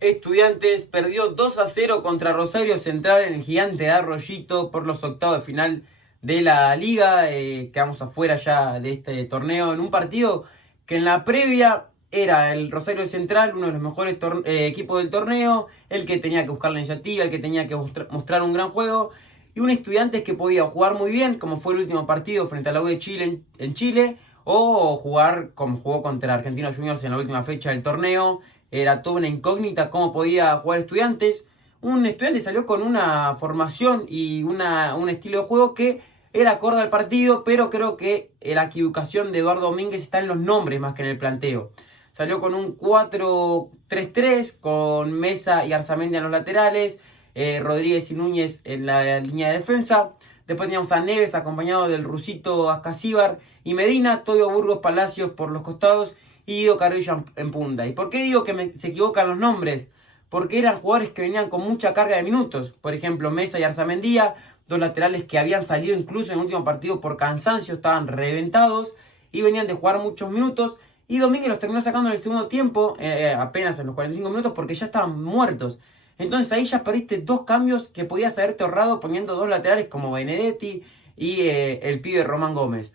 Estudiantes perdió 2-0 contra Rosario Central en el Gigante de Arroyito por los octavos de final de la liga. Quedamos afuera ya de este torneo en un partido que en la previa era el Rosario Central, uno de los mejores equipos del torneo, el que tenía que buscar la iniciativa, el que tenía que mostrar un gran juego, y un Estudiantes que podía jugar muy bien, como fue el último partido frente a la U de Chile en Chile, o jugar como jugó contra Argentinos Juniors en la última fecha del torneo. Era toda una incógnita cómo podía jugar Estudiantes. Un Estudiantes salió con una formación y un estilo de juego que era acorde al partido, pero creo que la equivocación de Eduardo Domínguez está en los nombres más que en el planteo. Salió con un 4-3-3, con Mesa y Arzamendi en los laterales, Rodríguez y Núñez en la línea de defensa. Después teníamos a Neves acompañado del rusito Ascasíbar y Medina, Toyo Burgos Palacios por los costados y Guido Carrillo en punta. ¿Y por qué digo que se equivocan los nombres? Porque eran jugadores que venían con mucha carga de minutos. Por ejemplo, Mesa y Arzamendía, dos laterales que habían salido incluso en el último partido por cansancio, estaban reventados y venían de jugar muchos minutos. Y Domínguez los terminó sacando en el segundo tiempo, apenas en los 45 minutos, porque ya estaban muertos. Entonces ahí ya perdiste dos cambios que podías haberte ahorrado poniendo dos laterales como Benedetti y el pibe Román Gómez.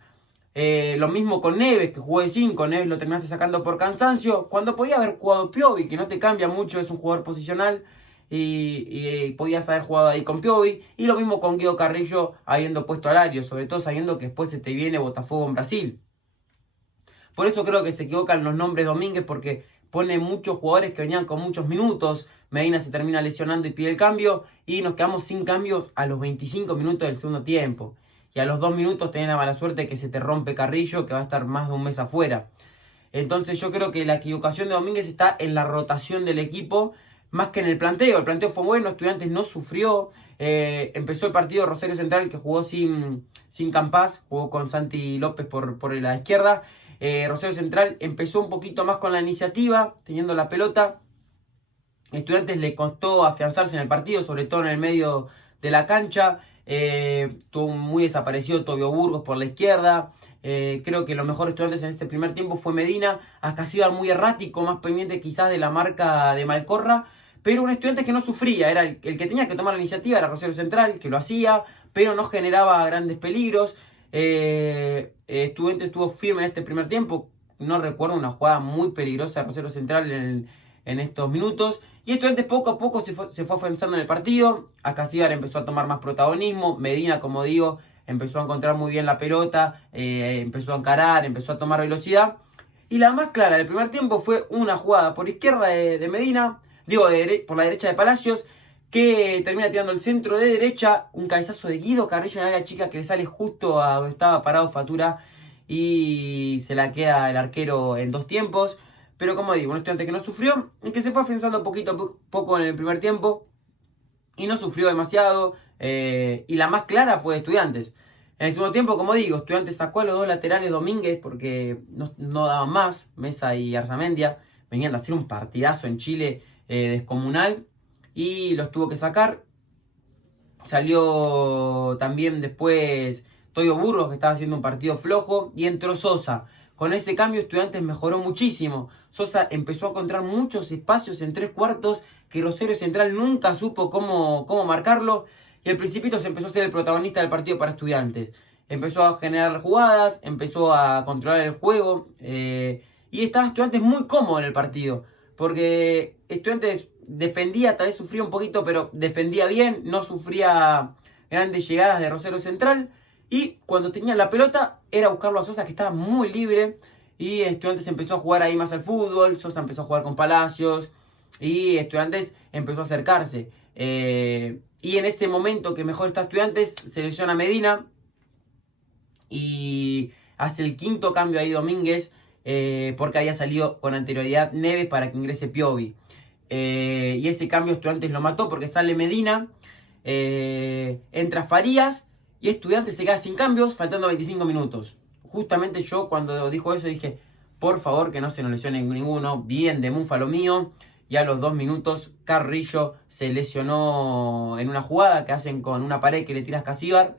Lo mismo con Neves, que jugó de 5, Neves lo terminaste sacando por cansancio, cuando podía haber jugado Piovi, que no te cambia mucho, es un jugador posicional, y podías haber jugado ahí con Piovi, y lo mismo con Guido Carrillo habiendo puesto a Larios, sobre todo sabiendo que después se te viene Botafogo en Brasil. Por eso creo que se equivocan los nombres Domínguez, porque pone muchos jugadores que venían con muchos minutos. Medina se termina lesionando y pide el cambio, y nos quedamos sin cambios a los 25 minutos del segundo tiempo. Y a los 2 minutos tenés la mala suerte que se te rompe Carrillo, que va a estar más de un mes afuera. Entonces yo creo que la equivocación de Domínguez está en la rotación del equipo, más que en el planteo. El planteo fue bueno, Estudiantes no sufrió. Empezó el partido Rosario Central, que jugó sin Campás, jugó con Santi López por la izquierda. Rosario Central empezó un poquito más con la iniciativa, teniendo la pelota. Estudiantes le costó afianzarse en el partido, sobre todo en el medio de la cancha. Tuvo muy desaparecido Toyo Burgos por la izquierda. Creo que lo mejor de Estudiantes en este primer tiempo fue Medina. Ascasíbar muy errático, más pendiente quizás de la marca de Malcorra. Pero un Estudiantes que no sufría, era el que tenía que tomar la iniciativa, era Rosario Central, que lo hacía, pero no generaba grandes peligros. Estudiantes estuvo firme en este primer tiempo. No recuerdo una jugada muy peligrosa de Rosario Central en estos minutos. Y Estudiantes poco a poco se fue afianzando en el partido. Ascasíbar empezó a tomar más protagonismo. Medina, como digo, empezó a encontrar muy bien la pelota. Empezó a encarar, empezó a tomar velocidad. Y la más clara del primer tiempo fue una jugada por izquierda de Medina. Por la derecha de Palacios, que termina tirando el centro de derecha. Un cabezazo de Guido Carrillo en el área chica que le sale justo a donde estaba parado Fatura. Y se la queda el arquero en dos tiempos. Pero como digo, un Estudiante que no sufrió, y que se fue afianzando poquito a poco en el primer tiempo, y no sufrió demasiado, y la más clara fue Estudiantes. En el segundo tiempo, como digo, Estudiantes sacó a los dos laterales Domínguez, porque no daban más, Mesa y Arzamendia, venían de hacer un partidazo en Chile descomunal, y los tuvo que sacar. Salió también después Toyo Burgos, que estaba haciendo un partido flojo, y entró Sosa. Con ese cambio Estudiantes mejoró muchísimo. Sosa empezó a encontrar muchos espacios en tres cuartos que Rosario Central nunca supo cómo marcarlo. Y el Principito se empezó a ser el protagonista del partido para Estudiantes. Empezó a generar jugadas, empezó a controlar el juego. Y estaba Estudiantes muy cómodo en el partido. Porque Estudiantes defendía, tal vez sufría un poquito, pero defendía bien. No sufría grandes llegadas de Rosario Central. Y cuando tenía la pelota era buscarlo a Sosa, que estaba muy libre. Y Estudiantes empezó a jugar ahí más al fútbol. Sosa empezó a jugar con Palacios. Y Estudiantes empezó a acercarse. Y en ese momento que mejor está Estudiantes, se lesiona Medina. Y hace el quinto cambio ahí Domínguez. Porque había salido con anterioridad Neves para que ingrese Piovi. Y ese cambio Estudiantes lo mató porque sale Medina. Entra Farías. Y Estudiantes se queda sin cambios, faltando 25 minutos. Justamente yo cuando dijo eso dije, por favor que no se nos lesione ninguno. Bien de Mufa lo mío. Y a los 2 minutos Carrillo se lesionó en una jugada que hacen con una pared que le tira a Ascasíbar.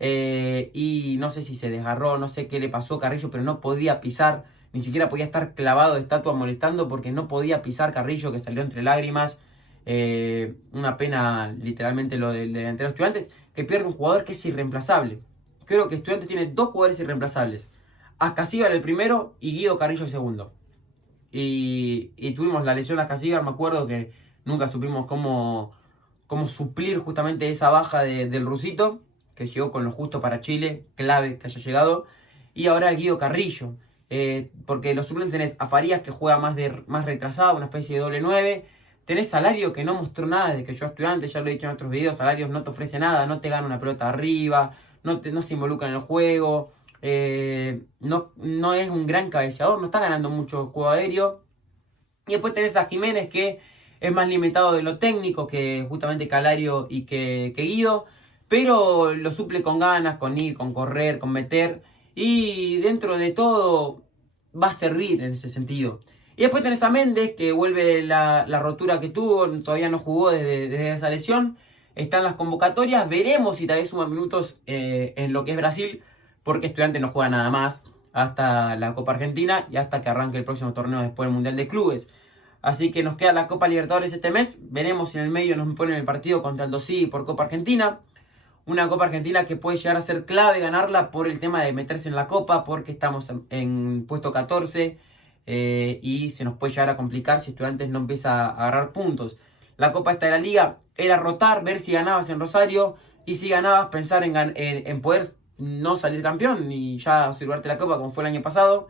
Y no sé si se desgarró, no sé qué le pasó a Carrillo, pero no podía pisar. ni siquiera podía estar clavado de estatua molestando porque no podía pisar Carrillo, que salió entre lágrimas. Una pena literalmente lo del delantero de Estudiantes, que pierde un jugador que es irreemplazable. Creo que Estudiantes tiene dos jugadores irreemplazables: Ascasíbar el primero y Guido Carrillo el segundo. Y tuvimos la lesión de Ascasíbar, me acuerdo que nunca supimos cómo suplir justamente esa baja del rusito, que llegó con lo justo para Chile, clave que haya llegado. Y ahora el Guido Carrillo, porque los suplentes tenés a Farías, que juega más retrasado, una especie de doble 9. Tenés Salario, que no mostró nada desde que yo estudiante, ya lo he dicho en otros videos. Salarios no te ofrece nada, no te gana una pelota arriba, no se involucra en el juego, no es un gran cabeceador, no está ganando mucho juego aéreo. Y después tenés a Jiménez, que es más limitado de lo técnico que justamente Calario y que Guido, pero lo suple con ganas, con ir, con correr, con meter, y dentro de todo va a servir en ese sentido. Y después tenés a Méndez, que vuelve la rotura que tuvo, todavía no jugó desde esa lesión, está en las convocatorias, veremos si tal vez suma minutos en lo que es Brasil, porque Estudiantes no juega nada más hasta la Copa Argentina y hasta que arranque el próximo torneo después del Mundial de Clubes. Así que nos queda la Copa Libertadores este mes, veremos si en el medio nos ponen el partido contra el Dosí por Copa Argentina. Una Copa Argentina que puede llegar a ser clave ganarla por el tema de meterse en la Copa, porque estamos en puesto 14 y se nos puede llegar a complicar si Estudiantes no empieza a agarrar puntos. La Copa esta de la Liga era rotar, ver si ganabas en Rosario, y si ganabas pensar en poder no salir campeón y ya asegurarte la Copa como fue el año pasado.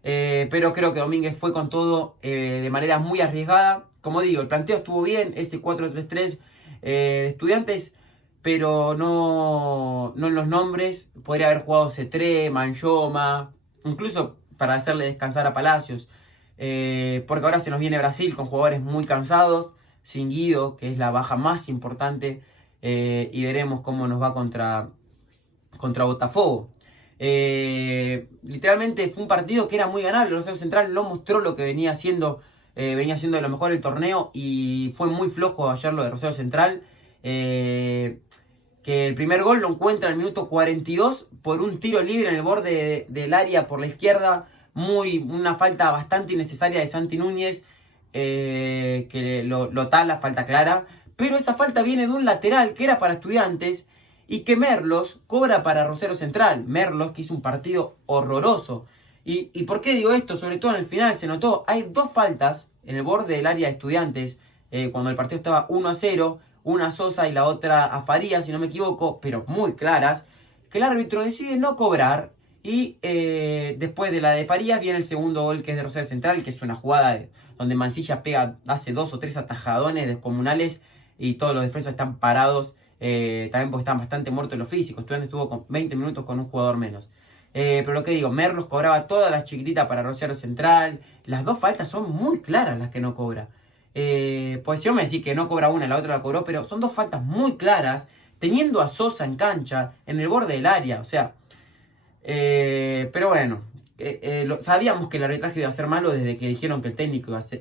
Pero creo que Domínguez fue con todo de manera muy arriesgada. Como digo, el planteo estuvo bien, ese 4-3-3 de Estudiantes, pero no en los nombres. Podría haber jugado Cetré, Manchoma, incluso para hacerle descansar a Palacios, porque ahora se nos viene Brasil con jugadores muy cansados, sin Guido, que es la baja más importante, y veremos cómo nos va contra Botafogo. Literalmente fue un partido que era muy ganable. Rosario Central no mostró lo que venía haciendo de lo mejor el torneo, y fue muy flojo ayer lo de Rosario Central, que el primer gol lo encuentra en el minuto 42 por un tiro libre en el borde del área por la izquierda, una falta bastante innecesaria de Santi Núñez, que lo tala, falta clara, pero esa falta viene de un lateral que era para Estudiantes y que Merlos cobra para Rosario Central. Merlos, que hizo un partido horroroso. ¿Y por qué digo esto? Sobre todo en el final se notó, hay dos faltas en el borde del área de Estudiantes, cuando el partido estaba 1-0, una a Sosa y la otra a Farías, si no me equivoco, pero muy claras, que el árbitro decide no cobrar. Y después de la de Farías viene el segundo gol, que es de Rosario Central, que es una jugada donde Mancilla hace 2 o 3 atajadones descomunales y todos los defensas están parados, también porque están bastante muertos los físicos. Estudiantes estuvo con 20 minutos con un jugador menos. Pero lo que digo, Merlos cobraba todas las chiquititas para Rosario Central. Las dos faltas son muy claras las que no cobra. Pues si yo me decís que no cobra una, la otra la cobró, pero son dos faltas muy claras, teniendo a Sosa en cancha, en el borde del área. O sea, pero bueno, sabíamos que el arbitraje iba a ser malo desde que dijeron que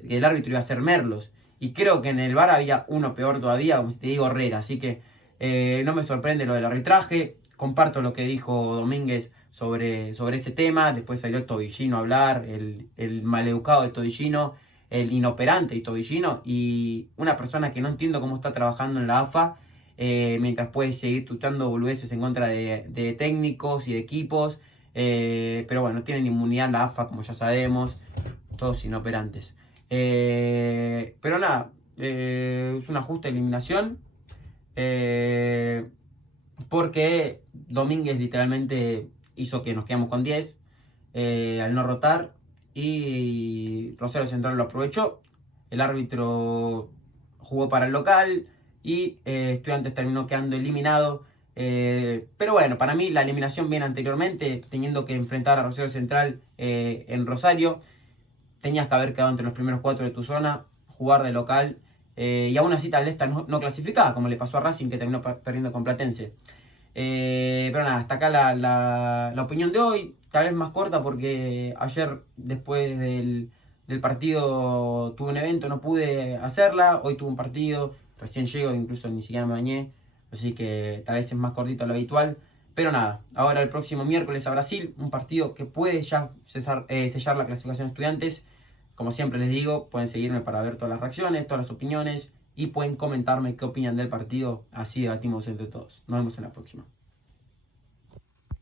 el árbitro iba a ser Merlos. Y creo que en el VAR había uno peor todavía, como si te digo, Herrera. Así que no me sorprende lo del arbitraje. Comparto lo que dijo Domínguez sobre ese tema. Después salió Tobillino a hablar, el maleducado de Tobillino, el inoperante de Tobillino, y una persona que no entiendo cómo está trabajando en la AFA, mientras puede seguir tuteando boludeces en contra de técnicos y de equipos. Pero bueno, tienen inmunidad en la AFA, como ya sabemos, todos inoperantes. Pero nada, es una justa eliminación, porque Domínguez literalmente hizo que nos quedamos con 10 al no rotar, y Rosario Central lo aprovechó. El árbitro jugó para el local y Estudiantes terminó quedando eliminado. Pero bueno, para mí la eliminación viene anteriormente, teniendo que enfrentar a Rosario Central en Rosario. Tenías que haber quedado entre los primeros 4 de tu zona, jugar de local, y aún así tal vez no clasificaba, como le pasó a Racing, que terminó perdiendo con Platense. Pero nada, hasta acá la opinión de hoy, tal vez más corta porque ayer después del partido tuve un evento, no pude hacerla. Hoy tuve un partido, recién llego, incluso ni siquiera me bañé, así que tal vez es más cortito de lo habitual. Pero nada, ahora el próximo miércoles a Brasil, un partido que puede ya sellar la clasificación de Estudiantes. Como siempre les digo, pueden seguirme para ver todas las reacciones, todas las opiniones y pueden comentarme qué opinan del partido, así debatimos entre todos. Nos vemos en la próxima.